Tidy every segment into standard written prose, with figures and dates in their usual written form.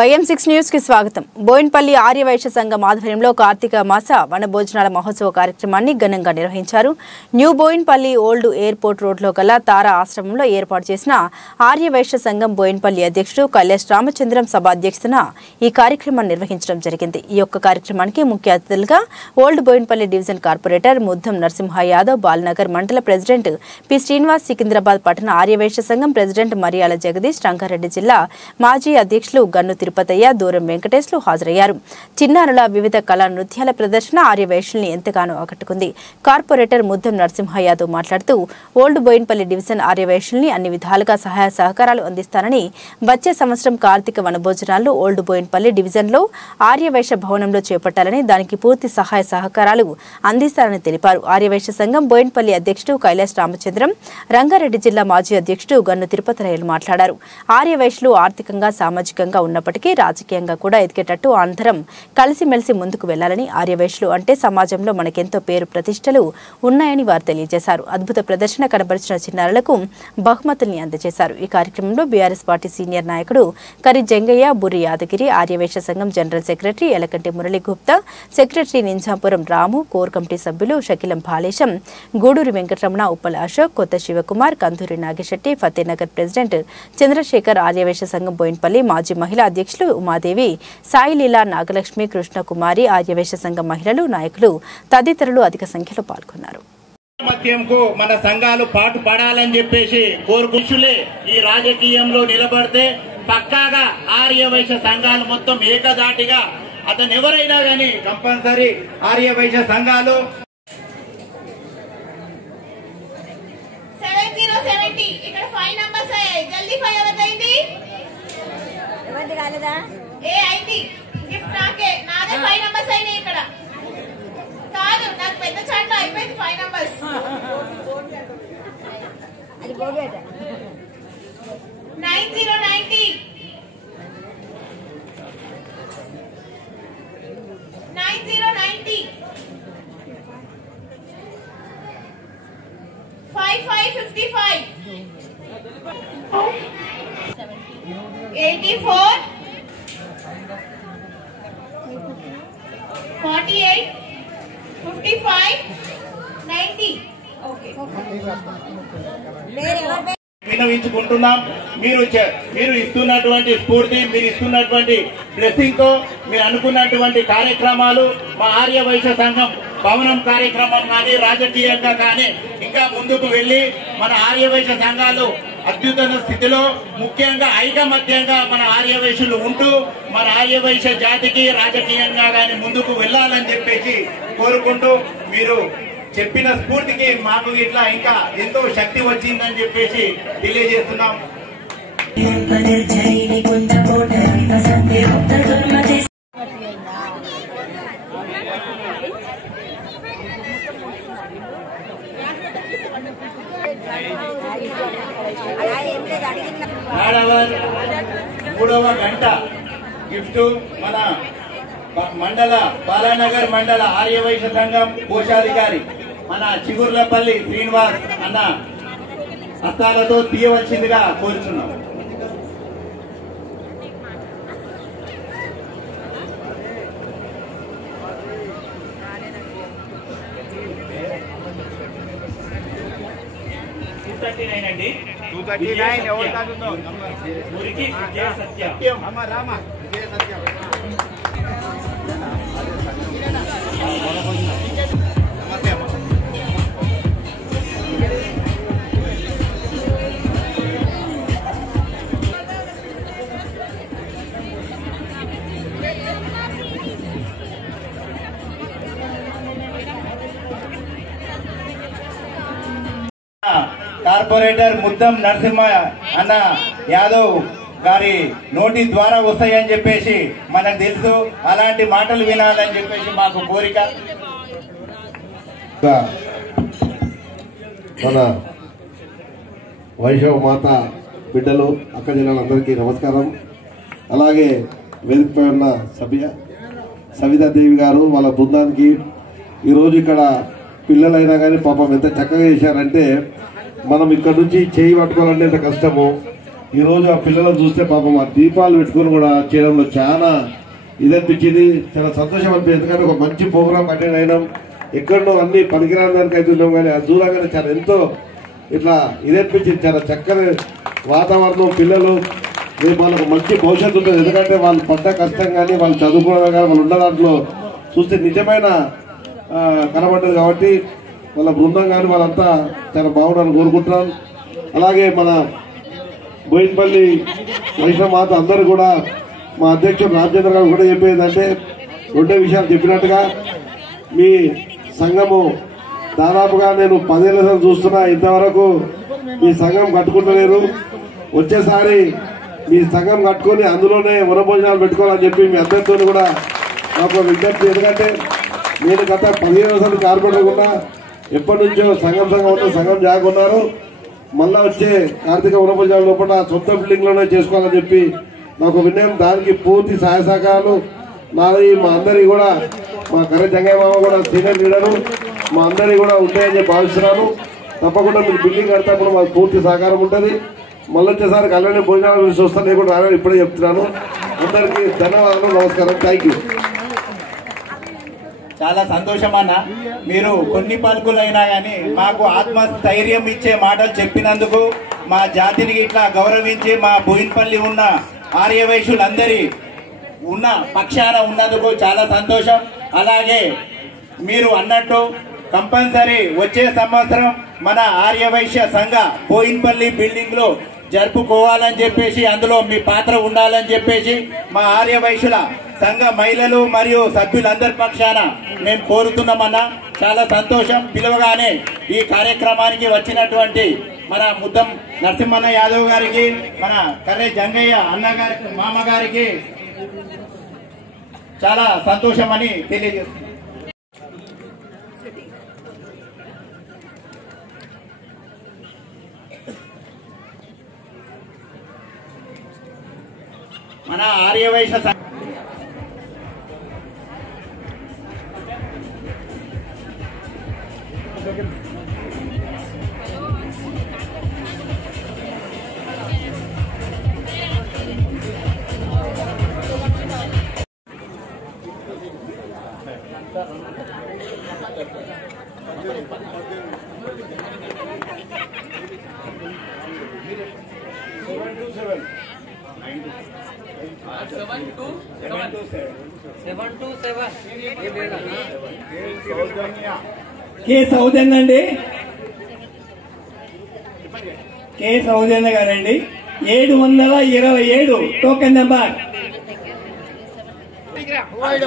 YM6 news కి స్వాగతం. బోయిన్పల్లి ఆర్యవైశ్య సంఘం ఆధ్వర్యంలో కార్తీక మాస వనభోజనాల మహోత్సవ కార్యక్రమాన్ని ఘనంగా నిర్వహించారు. న్యూ బోయిన్పల్లి ఓల్డ్ ఎయిర్పోర్ట్ రోడ్లో గల తారా ఆశ్రమంలో ఏర్పాటు చేసిన ఆర్యవైశ్య సంఘం బోయిన్పల్లి అధ్యక్షుడు కైలాష్ రామచంద్రం సభ అధ్యక్షతన ఈ కార్యక్రమాన్ని నిర్వహించడం జరిగింది. ఈ యొక్క కార్యక్రమానికి ముఖ్య అతిథులుగా old Boinpally division corporator Muddam Narasimha Yadav, Balanagar mandal president P Srinivas, Secunderabad పట్టణ ఆర్యవైశ్య సంఘం ప్రెసిడెంట్ మరియాల జగదీష్, రంగారెడ్డి జిల్లా మాజీ అధ్యక్షులు గన్ను తిరుపతయ్య, దూరం వెంకటేశ్లు హాజరయ్యారు. చిన్నారుల వివిధ కళా నృత్యాల ప్రదర్శన ఆర్యవైశ్యుల్ని ఎంతగానో ఆకట్టుకుంది. కార్పొరేటర్ ముద్దం నరసింహ యాదవ్ మాట్లాడుతూ ఓల్డ్ బోయిన్పల్లి డివిజన్ ఆర్యవైశ్యుల్ని అన్ని విధాలుగా సహాయ సహకారాలు అందిస్తానని, వచ్చే సంవత్సరం కార్తీక వనభోజనాలు ఓల్డ్ బోయిన్పల్లి డివిజన్లో ఆర్యవైశ్య భవనంలో చేపట్టాలని, దానికి పూర్తి సహాయ సహకారాలు అందిస్తారని తెలిపారు. ఆర్యవైశ్య సంఘం బోయిన్పల్లి అధ్యక్షుడు కైలాష్ రామచంద్రం, రంగారెడ్డి జిల్లా మాజీ అధ్యక్షుడు గన్ను తిరుపతయ్యలు మాట్లాడారు. ఆర్యవైశ్యులు ఆర్థికంగా సామాజికంగా ఉన్నప్పటికీ రాజకీయంగా కూడా ఎదిగేటట్టు అందరం కలిసిమెలిసి ముందుకు వెళ్లాలని, ఆర్యవైశ్యులు అంటే సమాజంలో మనకెంతో పేరు ప్రతిష్టలు ఉన్నాయని వారు తెలియజేశారు. అద్భుత ప్రదర్శన కనబరిచిన చిన్నారులకు బహుమతుల్ని అందజేశారు. ఈ కార్యక్రమంలో బీఆర్ఎస్ పార్టీ సీనియర్ నాయకుడు కరి జంగయ్య, బుర్రి యాదగిరి, ఆర్యవైశ్య సంఘం general secretary Elakanti Murali Gupta, secretary Ninjapuram Ramu, core committee సభ్యులు షకిలం భాలేశం, గూడూరి వెంకటరమణ, ఉప్పల అశోక్, కొత్త శివకుమార్, కందూరి నాగశెట్టి, ఫతేనగర్ ప్రెసిడెంట్ చంద్రశేఖర్, ఆర్యవైశ్య సంఘం బోయిన్పల్లి మాజీ మహిళా అధ్యక్షులు ఉమాదేవి, సాయిలీలా, నాగలక్ష్మి, కృష్ణకుమారి, ఆర్యవైశ్య సంఘం మహిళలు, నాయకులు తదితరులు అధిక సంఖ్యలో పాల్గొన్నారు. మధ్యంకు మన సంఘాలు పాటు పడాలని చెప్పేసి కోరుకుంటులే ఈ రాజకీయంలో నిలబడితే పక్కాగా ఆర్యవైశ్య సంఘాలు మొత్తం ఏకదాటిగా అతను ఎవరైనా గానీ కంపల్సరీ ఆర్యవైశ్య సంఘాలు 7070 ఇక్కడ 5 నంబర్స్ అయ్యాయి. జల్దీ 5 ఎవరిదైంది? ఎవరిది కాలేదా? ఏ ఐది గిఫ్ట్ నాకే. నాదే 5 నంబర్స్ అయినాయి ఇక్కడ. కాదు, నాకు పెద్ద చాట్లో అయిపోయింది 5 నంబర్స్. అది పోగేట 9090 9090 5555 84 48 55 90. ఓకే, వినవించుకుంటున్నాం. మీరు ఇస్తున్నటువంటి స్ఫూర్తి, మీరు ఇస్తున్నటువంటి బ్లెస్సింగ్ తో మీరు అనుకున్నటువంటి కార్యక్రమాలు మా ఆర్యవైశ్య సంఘం భవనం కార్యక్రమం కానీ రాజకీయంగా కానీ ఇంకా ముందుకు వెళ్లి మన ఆర్యవైశ్య సంఘాలు అత్యున్నత స్థితిలో ముఖ్యంగా ఐకమత్యంగా మన ఆర్యవైశ్యులు ఉంటూ మన ఆర్యవైశ్య జాతికి రాజకీయంగా కానీ ముందుకు వెళ్లాలని చెప్పేసి కోరుకుంటూ, మీరు చెప్పిన స్ఫూర్తికి మాకు ఇట్లా ఇంకా ఎంతో శక్తి వచ్చిందని చెప్పేసి తెలియజేస్తున్నాం. మూడవ గంట గిఫ్ట్ మన మండల బాలానగర్ మండల ఆర్యవైశ్య సంఘం కోశాధికారి మన చిగుర్లపల్లి శ్రీనివాస్ అన్న హస్తాలతో తీయవలసిందిగా కోరుచున్నాం. అండి 239 ఎవరు కాదుందో ఊరికి విజయ సత్యం అమ్మ రామ విజయ సత్యం. కార్పొరేటర్ ముద్దం నరసింహ అన్న యాదవ్ గారి నోటి ద్వారా వస్తాయని చెప్పేసి మనకు తెలుసు. అలాంటి మాటలు వినాలని చెప్పేసి మాకు కోరిక. మన వైష్ణవ మాత బిడ్డలు అక్క జిల్లాలందరికీ నమస్కారం. అలాగే వేదికపై ఉన్న సవితాదేవి గారు వాళ్ళ బృందానికి ఈరోజు ఇక్కడ పిల్లలైనా కానీ పాపం ఎంత చక్కగా చేశారంటే, మనం ఇక్కడ నుంచి చేయి పట్టుకోవాలంటే ఎంత కష్టము. ఈరోజు ఆ పిల్లలను చూస్తే పాపం ఆ దీపాలు పెట్టుకుని కూడా చేయడంలో చాలా ఇదనిపించింది, చాలా సంతోషం అనిపించింది. ఎందుకంటే ఒక మంచి ప్రోగ్రామ్ అటెండ్ అయినాం, ఎక్కడో అన్ని పనికిరాని దానికి అవుతున్నాం, కానీ అది చూడగానే చాలా ఎంతో ఇట్లా ఇదనిపించింది. చాలా చక్కని వాతావరణం, పిల్లలు రేపు వాళ్ళకు మంచి భవిష్యత్తు ఉంటుంది. ఎందుకంటే వాళ్ళు పడ్డ కష్టం కానీ వాళ్ళు చదువుకోవడం కానీ వాళ్ళు ఉన్న దాంట్లో చూస్తే నిజమైన కనబడ్డది. కాబట్టి వాళ్ళ బృందం కానీ వాళ్ళంతా చాలా బాగుండాలని కోరుకుంటున్నాం. అలాగే మన బోయినపల్లి వైష్ణవ మాత అందరూ కూడా మా అధ్యక్షుడు రాజేంద్ర గారు కూడా చెప్పేదంటే రెండే విషయాలు చెప్పినట్టుగా, మీ సంఘము దాదాపుగా నేను 10 ఏళ్ళ సార్లు చూస్తున్నా, ఇంతవరకు మీ సంఘం కట్టుకుంటలేరు. వచ్చేసారి మీ సంఘం కట్టుకొని అందులోనే వనభోజనాలు పెట్టుకోవాలని చెప్పి మీ అందరితో కూడా మాకు విజ్ఞప్తి. ఎందుకంటే నేను గత 15 సార్లు కార్పొరేటర్ కూడా ఎప్పటి నుంచో సంఘం జాగున్నారు. మళ్ళా వచ్చే కార్తీక వనభోజనాల లోపల సొంత బిల్డింగ్ లోనే చేసుకోవాలని చెప్పి నాకు వినయం. దానికి పూర్తి సహాయ సహకారాలు నాది, మా అందరి కూడా, మా కర్ర జంగయ్య మామ కూడా సీనియర్ లీడరు, మా అందరి కూడా ఉంటాయని చెప్పి భావిస్తున్నాను. తప్పకుండా మీరు బిల్డింగ్ కడతాప్పుడు మాకు పూర్తి సహకారం ఉంటుంది. మళ్ళీ వచ్చేసారి కళ్యాణ భోజనాలు చూస్తాను, నేను కూడా రానని ఇప్పుడే చెప్తున్నాను. అందరికీ ధన్యవాదాలు, నమస్కారం, థ్యాంక్ యూ. చాలా సంతోషం అన్న, మీరు కొన్ని పలుకులైనా కానీ మాకు ఆత్మస్థైర్యం ఇచ్చే మాటలు చెప్పినందుకు, మా జాతిని ఇట్లా గౌరవించి మా బోయినపల్లి ఉన్న ఆర్యవైశ్యులందరి ఉన్న పక్షాన ఉన్నందుకు చాలా సంతోషం. అలాగే మీరు అన్నట్టు కంపల్సరీ వచ్చే సంవత్సరం మన ఆర్యవైశ్య సంఘ బోయినపల్లి బిల్డింగ్ లో జరుపుకోవాలని చెప్పేసి, అందులో మీ పాత్ర ఉండాలని చెప్పేసి మా ఆర్యవైశ్యుల సంఘ మహిళలు మరియు సభ్యులందరి పక్షాన మేము కోరుతున్నామన్నా. చాలా సంతోషం. పిలువగానే ఈ కార్యక్రమానికి వచ్చినటువంటి మన ముద్దం నరసింహన్న యాదవ్ గారికి, మన కర్రే జంగయ్య అన్నగారి మామగారికి చాలా సంతోషం అని తెలియజేస్తున్నాం. మన ఆర్యవైశ్య కే సౌజన్య అండి, కే సౌజన్య గారండి, 727 టోకెన్ నెంబర్.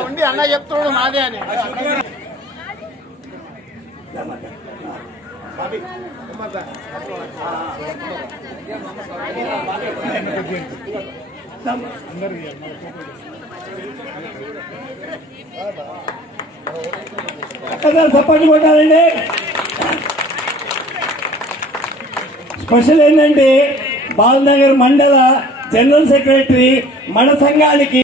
ఉండి అన్న చెప్తాడు మాదే అని. సపోర్ట్ కొట్టాలండి. స్పెషల్ ఏంటంటే బాలనగర్ మండల జనరల్ సెక్రటరీ మన సంఘానికి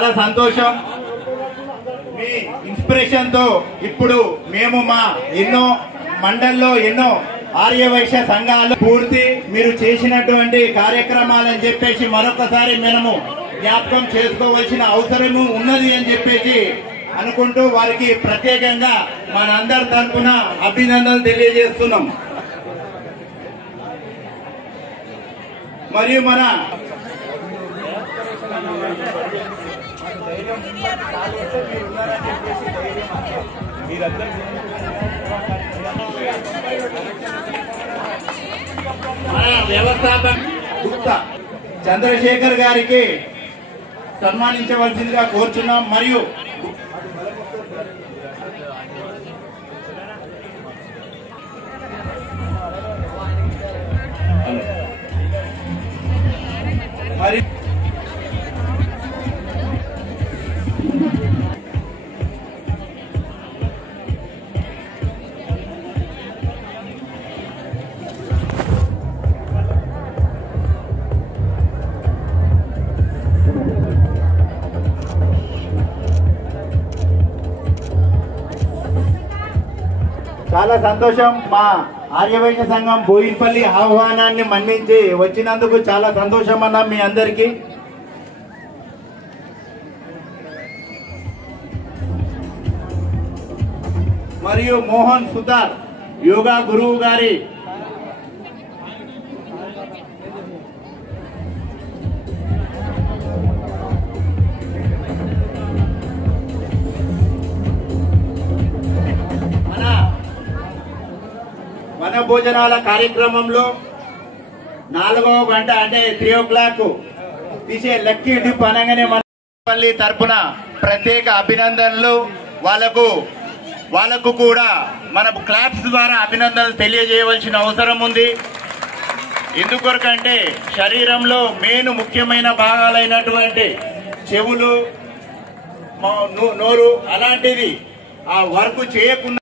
చాలా సంతోషం. మీ ఇన్స్పిరేషన్ తో ఇప్పుడు మేము మా ఎన్నో మండల్లో ఎన్నో ఆర్యవైశ్య సంఘాలు పూర్తి మీరు చేసినటువంటి కార్యక్రమాలని చెప్పేసి మరొకసారి మనము జ్ఞాపకం చేసుకోవాల్సిన అవసరము ఉన్నది అని చెప్పేసి అనుకుంటూ వారికి ప్రత్యేకంగా మనందరి తరఫున అభినందనలు తెలియజేస్తున్నాం. మరియు మన వ్యవస్థాపక గుప్తా చంద్రశేఖర్ గారికి సన్మానించవలసిందిగా కోరుచున్నాం. మరియు చాలా సంతోషం. మా ఆర్యవైశ్య సంఘం బోయిన్పల్లి ఆహ్వానాన్ని మన్నించి వచ్చినందుకు చాలా సంతోషం అన్న మీ అందరికీ. మరియు మోహన్ సుతార్ యోగా గురువు గారి వన భోజనాల కార్యక్రమంలో 4వ గంట అంటే 3 o'clock తీసే లక్కీ డిప్ అనగానే మన పల్లి తరపున ప్రత్యేక అభినందనలు. వాళ్ళకు కూడా మన క్లాప్స్ ద్వారా అభినందనలు తెలియజేయవలసిన అవసరం ఉంది. ఎందుకొరకంటే శరీరంలో మెయిన్ ముఖ్యమైన భాగాలైనటువంటి చెవులు, నోరు అలాంటిది ఆ వర్క్ చేయకుండా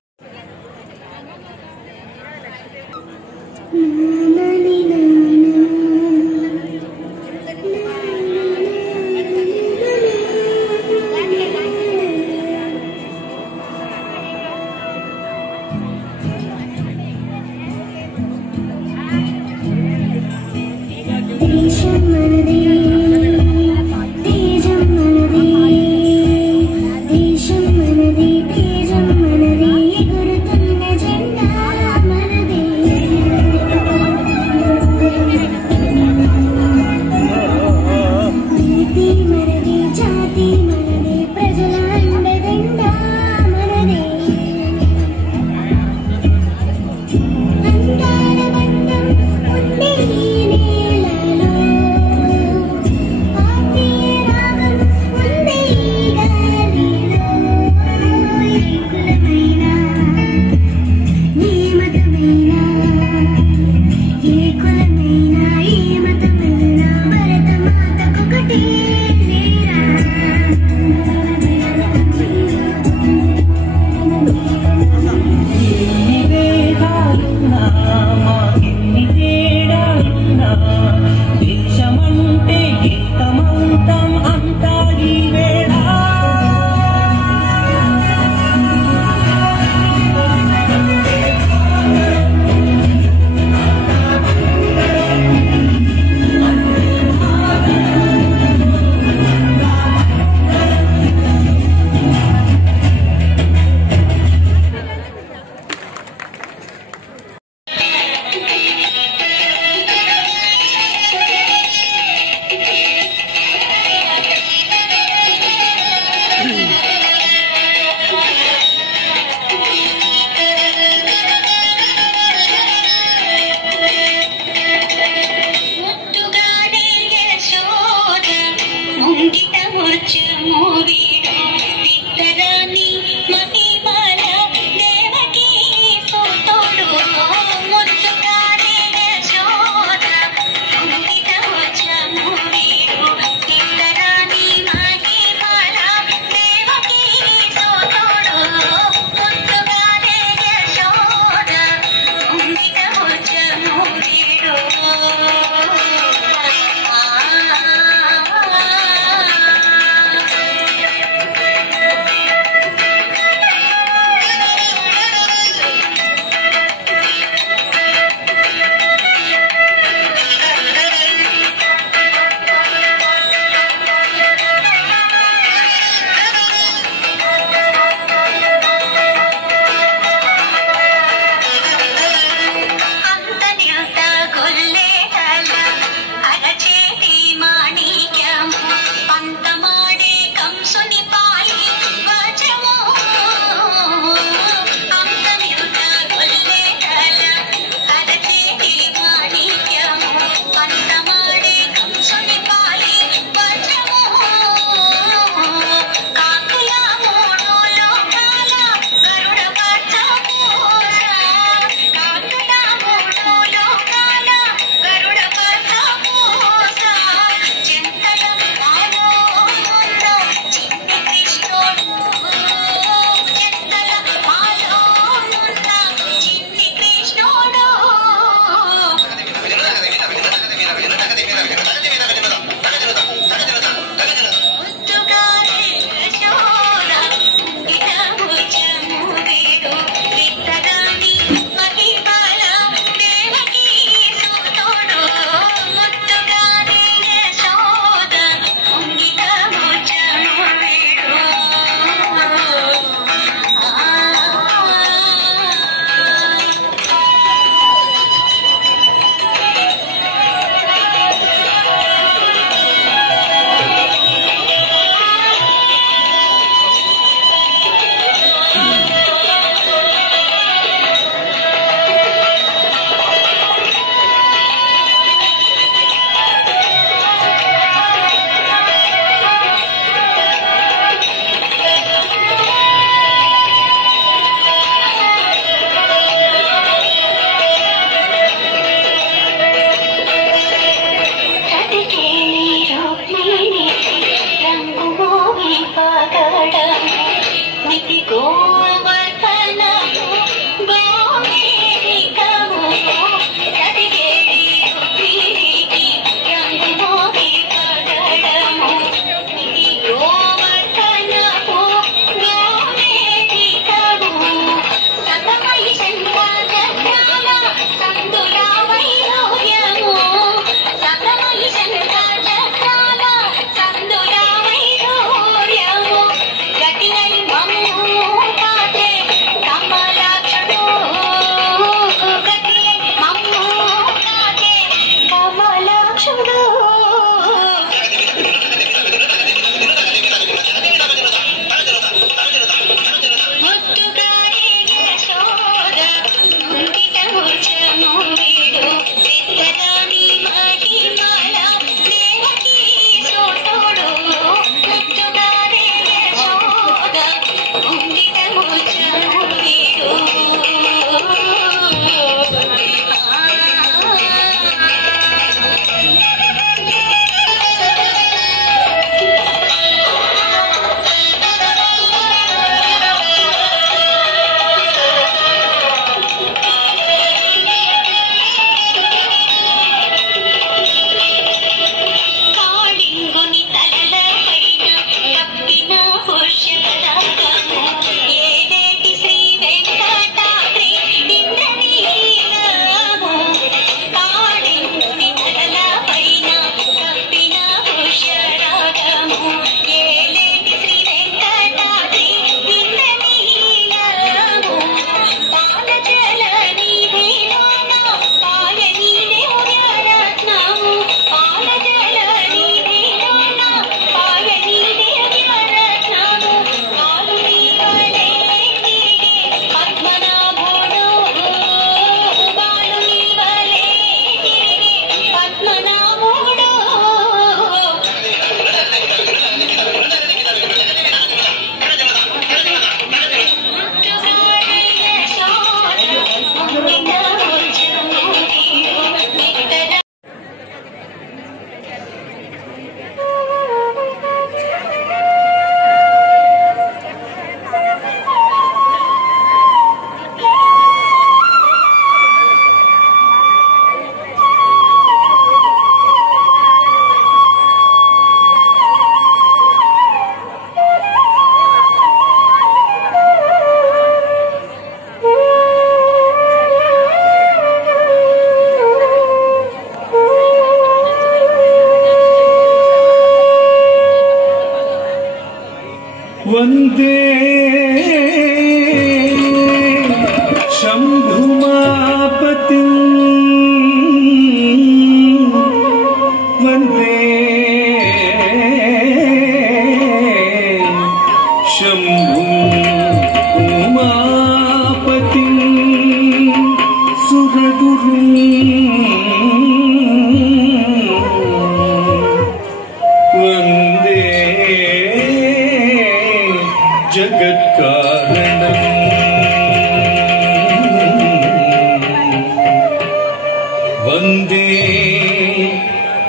वंदे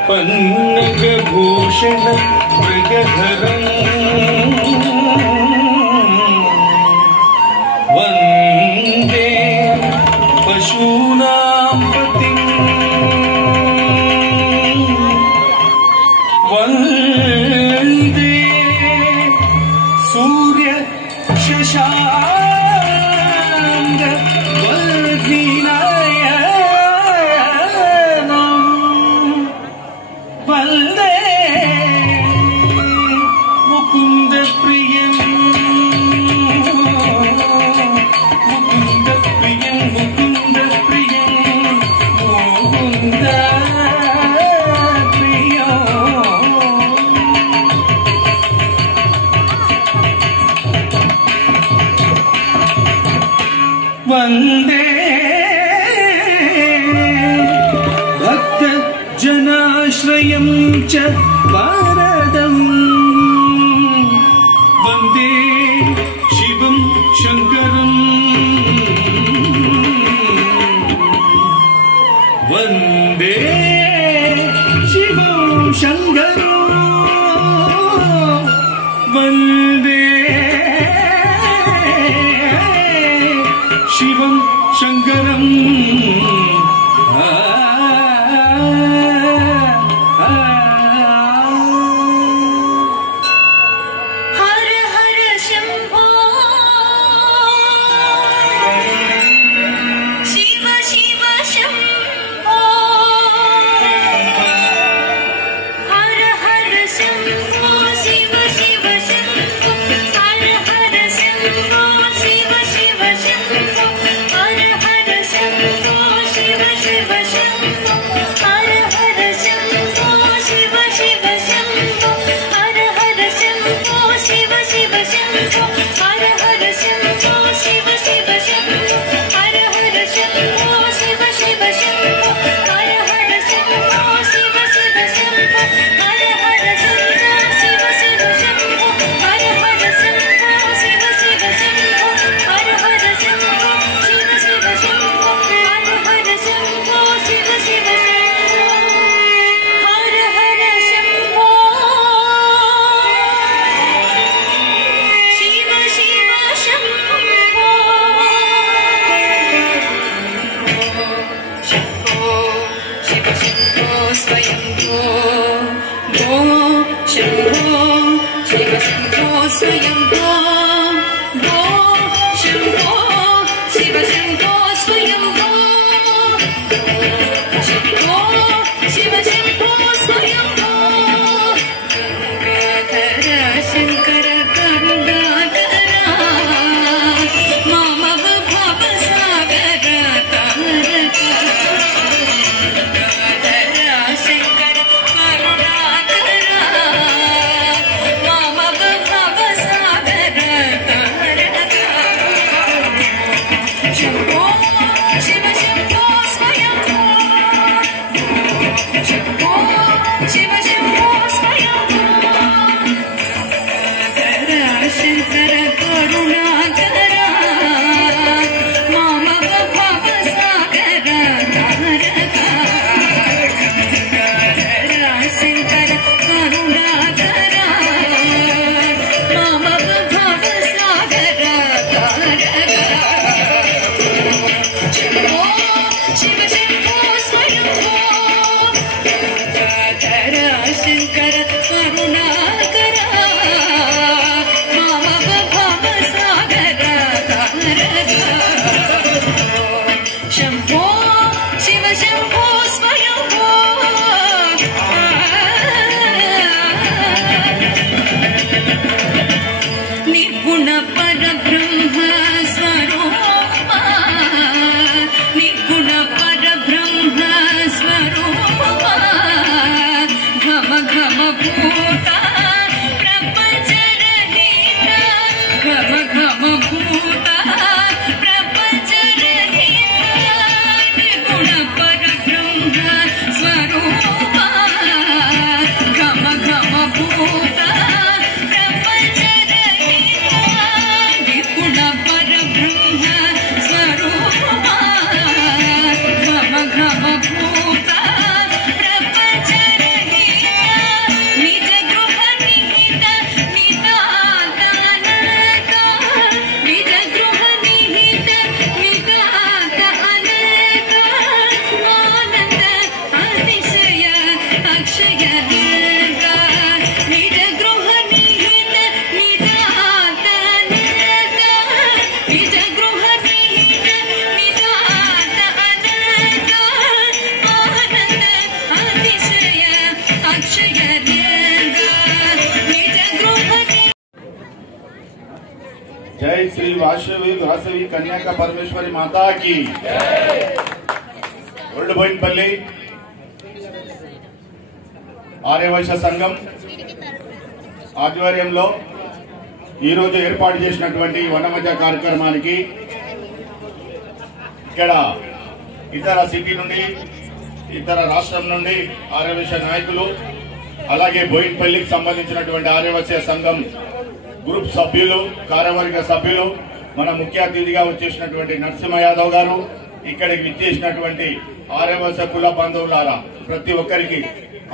पन्नगभूषण मृगधरम् वंदे पशूनां पतिम् वंदे सूर्य शशांक वर्धिनयनम् वंदे मुकुंद प्रियं मुकुंद प्रियं मुकुंद प्रियं मुकुंद वंदे भक्त जनाश्रयं च वरदम् वंदे शिवं शंकरम् वंदे शिवं शंकरम् वंदे शिवं शंकरम् हर हर शंभो शिव शिव शंभो हर हर शंभो शिव शिव शंभो हर हर शंभो शिव शिव शंभो हर हर शंभो शिव शिव शंभो हर हर शंभो शिव शिव शंभो हर हर शंभो शिव शिव शंभो हर हर शंभो शिव शिव शंभो हर हर शंभो शिव शिव शंभो हर हर शंभो शिव शिव शंभो हर हर शंभो शिव शिव शंभो हर हर शंभो शिव शिव शंभो हर हर शंभो शिव शिव शंभो हर हर शंभो शिव शिव शंभो हर हर शंभो शिव शिव शंभो शंभो शिव शंभो स्वयंभो भो शंभो शिव शंभो स्वयंभो भो शंभो शिव शंभो स्वयंभो शंभो शिव शंभो स्वयंभो गंगाधर शंकर करुणाकरा मामव भवसागर तारका गंगाधर शंकर करुणाकरा मामव भवसागर तारका शंभो शिव शंभो स्वयंभो शंभो शिव शंभो स्वयंभो गंगाधर शंकर करुणाकरा मामव भवसागर तारका गंगाधर शंकर करुणाकरा मामव भवसागर तारका शंभो शिव शंभो स्वयंभो गंगाधर शंकर करुणाकरा मामव भवसागर तारका शंभो शिव शंभो स्वयंभो निर्गुण परब्रह्म स्वरूपा निर्गुण परब्रह्म स्वरूपा घम घम भूता प्रपंच रहिता घम घम भूता प्रपंच रहिता निर्गुण परब्रह्म जय श्री वासवी वासवी कन्या परमेश्वरी माता की ओल्ड बोइनपल्ली ఆర్యవైశ్య సంఘం ఆధ్వర్యంలో ఈ రోజు ఏర్పాటు చేసినటువంటి వనమధ్య కార్యక్రమానికి ఇక్కడ ఇతర సిటీ నుండి ఇతర రాష్ట్రం నుండి ఆర్యవైశ్య నాయకులు అలాగే బోయిన్పల్లికి సంబంధించినటువంటి ఆర్యవైశ్య సంఘం గ్రూప్ సభ్యులు కార్యవర్గ సభ్యులు మన ముఖ్య అతిథిగా వచ్చేసినటువంటి నరసింహ యాదవ్ గారు ఇక్కడికి విచ్చేసినటువంటి ఆర్యవైశ్య కుల బంధువులారా ప్రతి ఒక్కరికి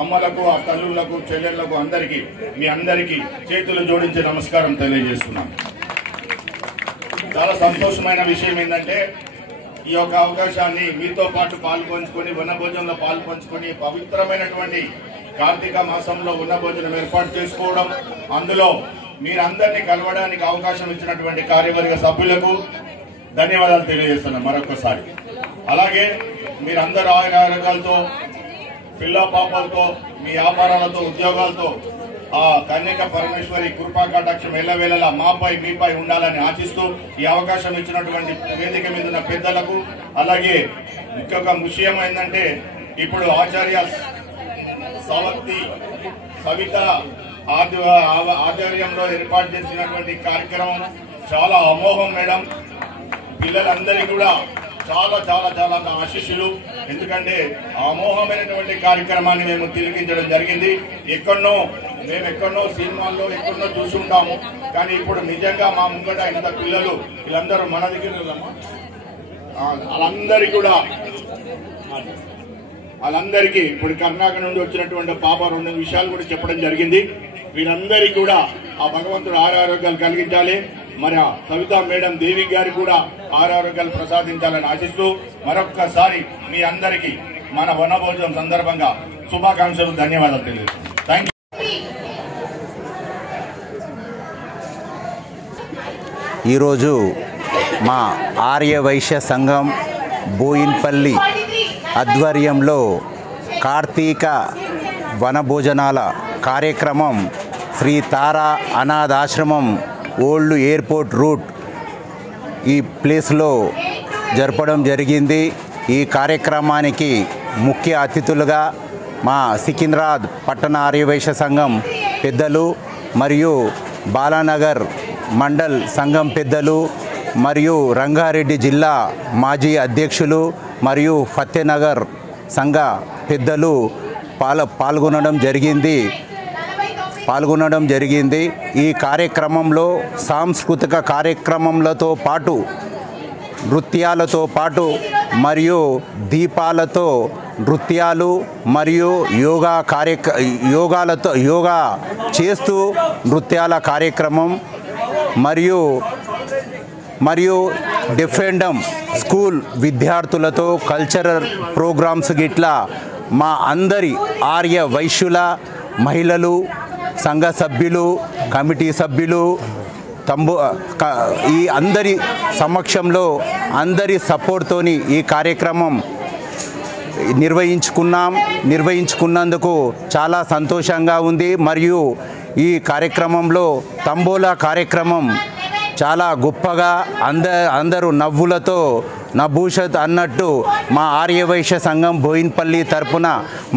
అమ్మలకు ఆ తల్లులకు చెల్లెళ్లకు అందరికీ మీ అందరికీ చేతులు జోడించి నమస్కారం తెలియజేస్తున్నాను. చాలా సంతోషమైన విషయం ఏంటంటే ఈ యొక్క అవకాశాన్ని మీతో పాటు పాల్పంచుకొని వనభోజనంలో పాల్పంచుకొని పవిత్రమైనటువంటి కార్తీక మాసంలో వనభోజనం ఏర్పాటు చేసుకోవడం అందులో మీరందరినీ కలవడానికి అవకాశం ఇచ్చినటువంటి కార్యవర్గ సభ్యులకు ధన్యవాదాలు తెలియజేస్తున్నాం మరొకసారి. అలాగే మీరందరూ ఆరోగ్యాలతో పిల్ల పాపలతో మీ వ్యాపారాలతో ఉద్యోగాలతో ఆ కన్యక పరమేశ్వరి కృపా కటాక్షం ఎల్లవేళలా మాపై మీపై ఉండాలని ఆశిస్తూ ఈ అవకాశం ఇచ్చినటువంటి వేదిక మీద ఉన్న పెద్దలకు అలాగే ఇంకొక విషయం ఏంటంటే ఇప్పుడు ఆచార్య సవిత ఆధ్వర్యంలో ఏర్పాటు చేసినటువంటి కార్యక్రమం చాలా అమోఘం మేడం. పిల్లలందరికీ కూడా చాలా చాలా చాలా ఆశీస్సులు. ఎందుకంటే అమోఘమైనటువంటి కార్యక్రమాన్ని మేము తిలకించడం జరిగింది. మేము సినిమాల్లో ఎక్కడో చూసుంటాము, కానీ ఇప్పుడు నిజంగా మా ముంగట ఇంత పిల్లలు వీళ్ళందరూ మన దగ్గర వాళ్ళందరికీ ఇప్పుడు కర్ణాటక నుండి వచ్చినటువంటి పాప 2 విషయాలు కూడా చెప్పడం జరిగింది. వీరందరికీ కూడా ఆ భగవంతుడు ఆరోగ్యాలు కలిగించాలి. మరి ఆ సవితా మేడం దేవి గారి కూడా ఆరోగ్యాలు ప్రసాదించాలని ఆశిస్తూ మరొక్కసారి మీ అందరికీ మన వనభోజనం సందర్భంగా శుభాకాంక్షలు ధన్యవాదాలు తెలియజేస్తున్నాను. Thank you. ఈరోజు మా ఆర్యవైశ్య సంఘం బోయిన్పల్లి ఆధ్వర్యంలో కార్తీక వనభోజనాల కార్యక్రమం శ్రీ తారా అనాథాశ్రమం ఓల్డ్ ఎయిర్పోర్ట్ రూట్ ఈ ప్లేస్లో జరపడం జరిగింది. ఈ కార్యక్రమానికి ముఖ్య అతిథులుగా మా సికింద్రాబాద్ పట్టణ ఆర్యవైశ్య సంఘం పెద్దలు మరియు బాలానగర్ మండల్ సంఘం పెద్దలు మరియు రంగారెడ్డి జిల్లా మాజీ అధ్యక్షులు మరియు ఫతేనగర్ సంఘ పెద్దలు పాల్గొనడం జరిగింది. ఈ కార్యక్రమంలో సాంస్కృతిక కార్యక్రమాలతో పాటు నృత్యాలతో పాటు మరియు దీపాలతో నృత్యాలు మరియు యోగా చేస్తూ నృత్యాల కార్యక్రమం మరియు డిఫెండమ్ స్కూల్ విద్యార్థులతో కల్చరల్ ప్రోగ్రామ్స్ గిట్లా మా అందరి ఆర్య వైశ్యుల మహిళలు సంఘ సభ్యులు కమిటీ సభ్యులు ఈ అందరి సమక్షంలో అందరి సపోర్ట్తోని ఈ కార్యక్రమం నిర్వహించుకున్నందుకు చాలా సంతోషంగా ఉంది. మరియు ఈ కార్యక్రమంలో తంబోలా కార్యక్రమం చాలా గొప్పగా అందరూ నవ్వులతో నభూషత్ అన్నట్టు మా ఆర్యవైశ్య సంఘం బోయిన్పల్లి తరపున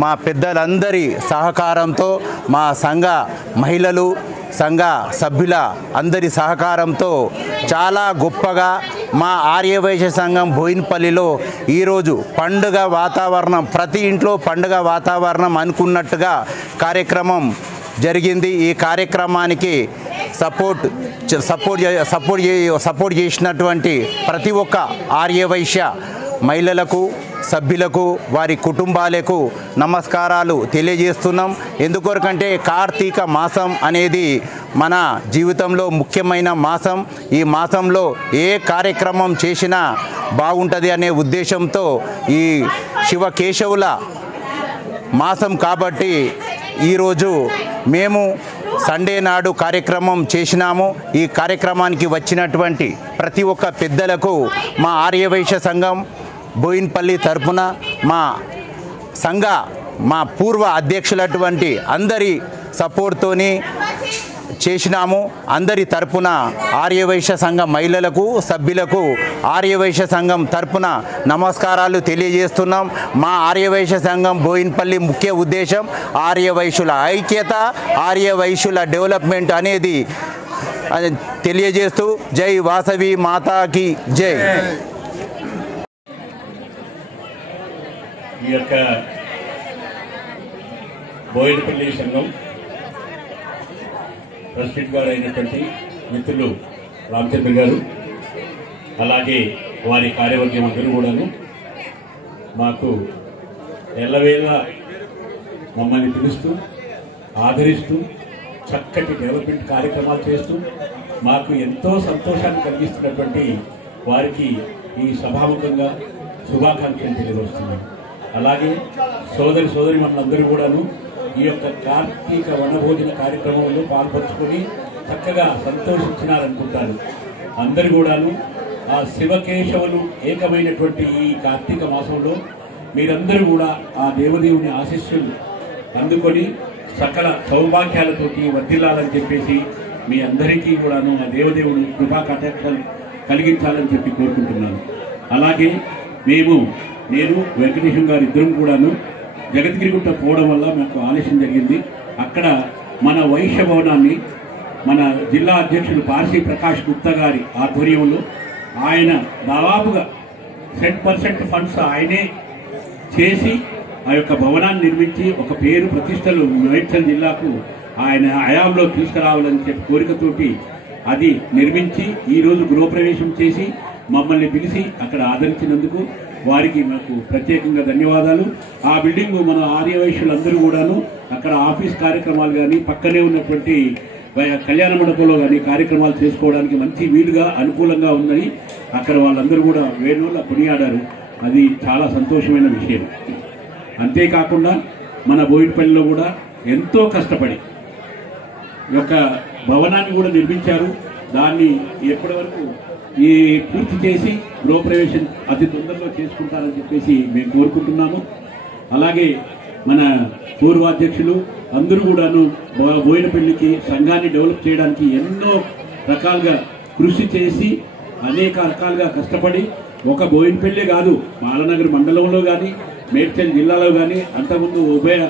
మా పెద్దలందరి సహకారంతో మా సంఘ మహిళలు సంఘ సభ్యుల అందరి సహకారంతో చాలా గొప్పగా మా ఆర్యవైశ్య సంఘం బోయిన్పల్లిలో ఈరోజు పండుగ వాతావరణం, ప్రతి ఇంట్లో పండుగ వాతావరణం అనుకున్నట్టుగా కార్యక్రమం జరిగింది. ఈ కార్యక్రమానికి సపోర్ట్ చేసినటువంటి ప్రతి ఒక్క ఆర్యవైశ్య మహిళలకు సభ్యులకు వారి కుటుంబాలకు నమస్కారాలు తెలియజేస్తున్నాం. ఎందుకొరకంటే కార్తీక మాసం అనేది మన జీవితంలో ముఖ్యమైన మాసం. ఈ మాసంలో ఏ కార్యక్రమం చేసినా బాగుంటుంది అనే ఉద్దేశంతో ఈ శివకేశవుల మాసం కాబట్టి ఈరోజు మేము సండే నాడు కార్యక్రమం చేసినాము. ఈ కార్యక్రమానికి వచ్చినటువంటి ప్రతి ఒక్క పెద్దలకు మా ఆర్యవైశ్య సంఘం బోయిన్పల్లి తరపున మా పూర్వ అధ్యక్షులటువంటి అందరి సపోర్ట్తోని చేసినాము. అందరి తరపున ఆర్యవైశ్య సంఘం మహిళలకు సభ్యులకు ఆర్యవైశ్య సంఘం తరపున నమస్కారాలు తెలియజేస్తున్నాం. మా ఆర్యవైశ్య సంఘం బోయిన్పల్లి ముఖ్య ఉద్దేశం ఆర్యవైశ్యుల ఐక్యత, ఆర్యవైశ్యుల డెవలప్మెంట్ అనేది తెలియజేస్తూ జై వాసవి మాతాకి జై. ఈ యొక్క బోయినపల్లి సంఘం ప్రెసిడెంట్ గారు అయినటువంటి మిత్రులు రామచంద్ర గారు, అలాగే వారి కార్యవర్గం అందరూ కూడాను మాకు ఎల్లవేళ మమ్మల్ని పిలుస్తూ ఆదరిస్తూ చక్కటి డెవలప్మెంట్ కార్యక్రమాలు చేస్తూ మాకు ఎంతో సంతోషాన్ని కలిగిస్తున్నటువంటి వారికి ఈ సభాముఖంగా శుభాకాంక్షలు తెలియజేస్తున్నాను. అలాగే సోదరి మనందరూ కూడాను ఈ యొక్క కార్తీక వనభోజన కార్యక్రమంలో పాల్పంచుకొని చక్కగా సంతోషించినారనుకుంటాను. అందరు కూడాను ఆ శివకేశవులు ఏకమైనటువంటి ఈ కార్తీక మాసంలో మీరందరూ కూడా ఆ దేవదేవుని ఆశీస్సులు అందుకొని సకల సౌభాగ్యాలతోటి వర్ధిల్లాలని చెప్పేసి మీ అందరికీ కూడాను ఆ దేవదేవుడు కృపా కటాక్షాలు కలిగించాలని చెప్పి కోరుకుంటున్నాను. అలాగే నేను వెంకటేశం గారు ఇద్దరం కూడాను జగద్గిరిగుట్ట పోవడం వల్ల మాకు ఆలస్యం జరిగింది. అక్కడ మన వైశ్య భవనాన్ని మన జిల్లా అధ్యక్షులు పార్సీ ప్రకాష్ గుప్తా గారి ఆధ్వర్యంలో ఆయన దాదాపుగా 100% ఫండ్స్ ఆయనే చేసి ఆ యొక్క భవనాన్ని నిర్మించి ఒక పేరు ప్రతిష్టలు మేడ్చల్ జిల్లాకు ఆయన హయాంలో తీసుకురావాలని చెప్పి కోరికతోటి అది నిర్మించి ఈరోజు గృహప్రవేశం చేసి మమ్మల్ని పిలిచి అక్కడ ఆదరించినందుకు వారికి మాకు ప్రత్యేకంగా ధన్యవాదాలు. ఆ బిల్డింగ్ మన ఆర్యవైశ్యులందరూ కూడాను అక్కడ ఆఫీస్ కార్యక్రమాలు కానీ పక్కనే ఉన్నటువంటి కళ్యాణ మండపంలో కానీ కార్యక్రమాలు చేసుకోవడానికి మంచి వీలుగా అనుకూలంగా ఉందని అక్కడ వాళ్ళందరూ కూడా వేణువుల కొనియాడారు. అది చాలా సంతోషమైన విషయం. అంతేకాకుండా మన బోయినపల్లిలో కూడా ఎంతో కష్టపడి ఒక భవనాన్ని కూడా నిర్మించారు. దాన్ని ఎప్పటి వరకు పూర్తి చేసి గృహప్రవేశం అతి తొందరలో చేసుకుంటారని చెప్పేసి మేము కోరుకుంటున్నాము. అలాగే మన పూర్వాధ్యక్షులు అందరూ కూడాను బోయినపల్లికి సంఘాన్ని డెవలప్ చేయడానికి ఎన్నో రకాలుగా కృషి చేసి అనేక రకాలుగా కష్టపడి ఒక బోయినపల్లి కాదు బాలనగర్ మండలంలో కానీ మేడ్చల్ జిల్లాలో కానీ అంతకుముందు ఉభయ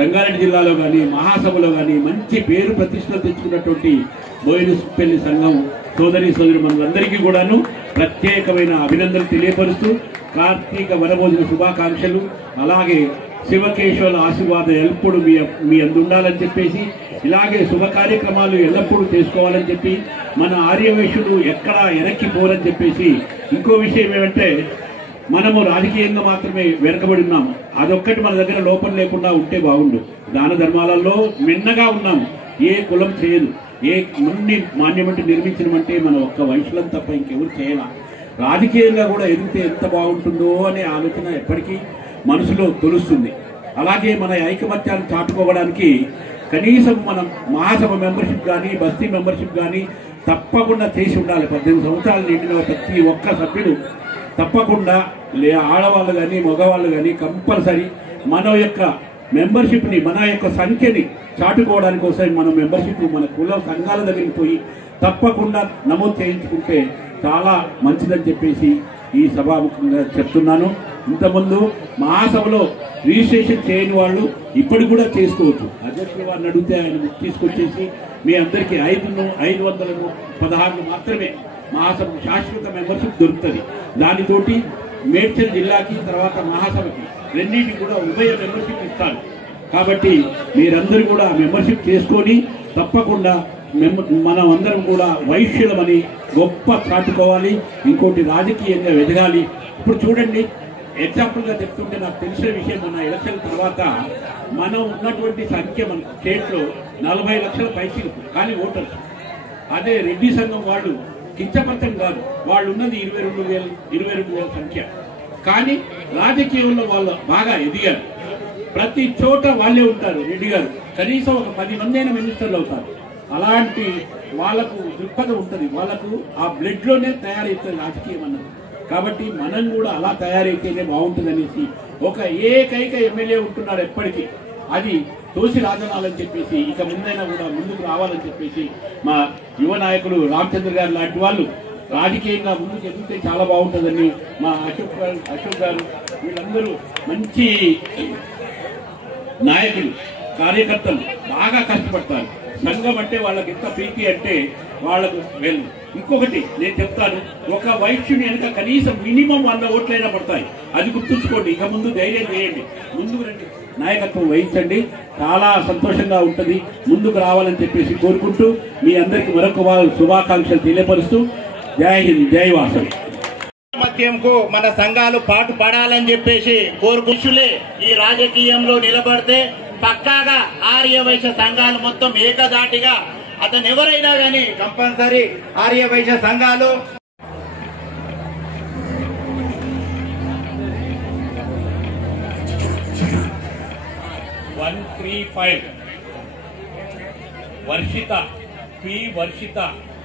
రంగారెడ్డి జిల్లాలో కానీ మహాసభలో కానీ మంచి పేరు ప్రతిష్టలు తెచ్చుకున్నటువంటి బోయినపల్లి సంఘం సోదరి మనందరికీ కూడాను ప్రత్యేకమైన అభినందనలు తెలియపరుస్తూ కార్తీక వనభోజన శుభాకాంక్షలు అలాగే శివకేశవుల ఆశీర్వాదం ఎల్లప్పుడూ మీ అందుండాలని చెప్పేసి ఇలాగే శుభ కార్యక్రమాలు ఎల్లప్పుడూ చేసుకోవాలని చెప్పి మన ఆర్యవైశ్యులు ఎక్కడా వెనక్కిపోరని చెప్పేసి ఇంకో విషయం ఏమంటే మనము రాజకీయంగా మాత్రమే వెనకబడి ఉన్నాము. అదొక్కటి మన దగ్గర లోపం లేకుండా ఉంటే బాగుండు. దాన ధర్మాలలో మిన్నగా ఉన్నాము. ఏ కులం చేయదు, ఏ మాన్యమంటే నిర్మించడమంటే మన ఒక్క వైశ్యులం తప్ప ఇంకెవరు చేయాల. రాజకీయంగా కూడా ఎదిగితే ఎంత బాగుంటుందో అనే ఆలోచన ఎప్పటికీ మనసులో తొలుస్తుంది. అలాగే మన ఐకమత్యాన్ని చాటుకోవడానికి కనీసం మనం మహాసభ మెంబర్షిప్ కానీ బస్తీ మెంబర్షిప్ కానీ తప్పకుండా చేసి ఉండాలి. 18 సంవత్సరాలు నిండిన ప్రతి ఒక్క సభ్యుడు తప్పకుండా ఆడవాళ్ళు కానీ మగవాళ్ళు కానీ కంపల్సరీ మన యొక్క మెంబర్షిప్ని మన యొక్క సంఖ్యని చాటుకోవడానికి కోసం మన మెంబర్షిప్ మన కుల సంఘాల దగ్గరికి పోయి తప్పకుండా నమోదు చేయించుకుంటే చాలా మంచిదని చెప్పేసి ఈ సభాముఖంగా చెప్తున్నాను. ఇంతకుముందు మహాసభలో రిజిస్ట్రేషన్ చేయని వాళ్ళు ఇప్పటికి కూడా చేసుకోవచ్చు. అధ్యక్షులు వారిని అడిగితే ఆయన తీసుకొచ్చేసి మీ అందరికీ 516 మాత్రమే మహాసభ శాశ్వత మెంబర్షిప్ దొరుకుతుంది. దానితోటి మేడ్చల్ జిల్లాకి తర్వాత మహాసభకి రెండింటికి కూడా ఉభయ మెంబర్షిప్ ఇస్తారు. కాబట్టి మీరందరూ కూడా మెంబర్షిప్ చేసుకొని తప్పకుండా మనం అందరం కూడా వైశ్యులమని గొప్ప చాటుకోవాలి. ఇంకోటి రాజకీయంగా ఎదగాలి. ఇప్పుడు చూడండి, ఎగ్జాంపుల్గా చెప్తుంటే నాకు తెలిసిన విషయం, మన ఎలక్షన్ తర్వాత మనం ఉన్నటువంటి సంఖ్య మన స్టేట్లో 40 లక్షల పైసలు కానీ ఓటర్స్. అదే రెడ్డి సంఘం వాళ్ళు కించపరచం కాదు, వాళ్ళు ఉన్నది 22,000 సంఖ్య. కానీ రాజకీయంలో వాళ్ళు బాగా ఎదిగారు. ప్రతి చోట వాళ్ళే ఉంటారు. రెడ్డి గారు కనీసం ఒక 10 మంది అయినా మినిస్టర్లు అవుతారు. అలాంటి వాళ్ళకు దృక్పథం ఉంటుంది, వాళ్ళకు ఆ బ్లడ్ లోనే తయారైతుంది రాజకీయం అన్నది. కాబట్టి మనం కూడా అలా తయారైతేనే బాగుంటుంది అనేసి ఒక ఏకైక ఎమ్మెల్యే ఉంటున్నాడు ఎప్పటికీ, అది తోసి రాజనాలని చెప్పేసి ఇక ముందైనా కూడా ముందుకు రావాలని చెప్పేసి మా యువ నాయకులు రామచంద్ర గారు లాంటి వాళ్ళు రాజకీయంగా ముందుకు ఎదిగితే చాలా బాగుంటుందని మా అశోక్ గారు వీళ్ళందరూ మంచి నాయకులు, కార్యకర్తలు బాగా కష్టపడతారు. సంఘం అంటే వాళ్ళకి ఎంత ప్రీతి అంటే వాళ్ళకు వెళ్ళు. ఇంకొకటి నేను చెప్తాను, ఒక వైశ్యుని వెనుక కనీసం మినిమం 100 ఓట్లైనా పడతాయి. అది గుర్తుంచుకోండి. ఇక ముందు ధైర్యం చేయండి, ముందుకు రండి, నాయకత్వం వహించండి, చాలా సంతోషంగా ఉంటుంది. ముందుకు రావాలని చెప్పేసి కోరుకుంటూ మీ అందరికి మరొక శుభాకాంక్షలు తెలియపరుస్తూ జై హింద్, జై వాసవి. మధ్యంకు మన సంఘాలు పాటు పడాలని చెప్పేసి కోరుకుంటులే ఈ రాజకీయంలో నిలబడితే పక్కాగా ఆర్యవైశ్య సంఘాలు మొత్తం ఏకదాటిగా అతను ఎవరైనా కానీ కంపల్సరీ ఆర్యవైశ్య సంఘాలు 135 వర్షిత పి వర్షిత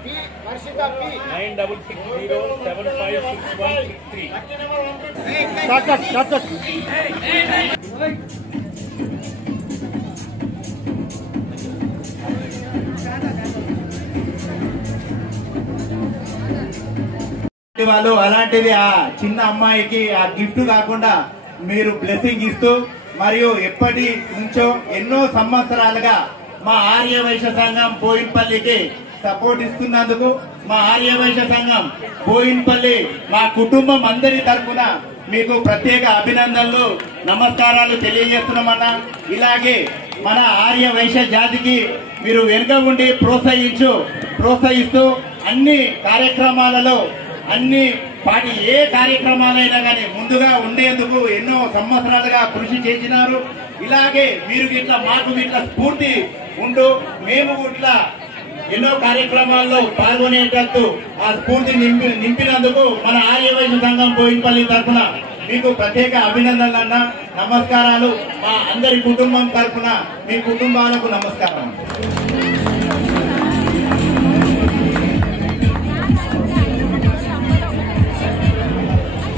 96307563. వాళ్ళు అలాంటిది ఆ చిన్న అమ్మాయికి ఆ గిఫ్ట్ కాకుండా మీరు బ్లెస్సింగ్ ఇస్తూ మరియు ఎప్పటి నుంచో ఎన్నో సంవత్సరాలుగా మా ఆర్యవైశ్య సంఘం బోయిన్పల్లికి సపోర్ట్ ఇస్తున్నందుకు మా ఆర్యవైశ్య సంఘం బోయిన్పల్లి మా కుటుంబం అందరి తరఫున మీకు ప్రత్యేక అభినందనలు, నమస్కారాలు తెలియజేస్తున్నామన్నా. ఇలాగే మన ఆర్యవైశ్య జాతికి మీరు వెనుక ఉండి ప్రోత్సహిస్తూ అన్ని కార్యక్రమాలలో అన్ని పార్టీ ఏ కార్యక్రమాలైనా కానీ ముందుగా ఉండేందుకు ఎన్నో సంవత్సరాలుగా కృషి చేసినారు. ఇలాగే మీరు ఇట్లా మాకు ఇట్లా స్ఫూర్తి ఉంటూ మేము ఇట్లా ఎన్నో కార్యక్రమాల్లో పాల్గొనేటట్టు ఆ స్ఫూర్తి నింపినందుకు మన ఆర్యవైశ్య సంఘం బోయిన్పల్లి తరఫున మీకు ప్రత్యేక అభినందనలు, నమస్కారాలు. మా అందరి కుటుంబం తరఫున మీ కుటుంబాలకు నమస్కారం.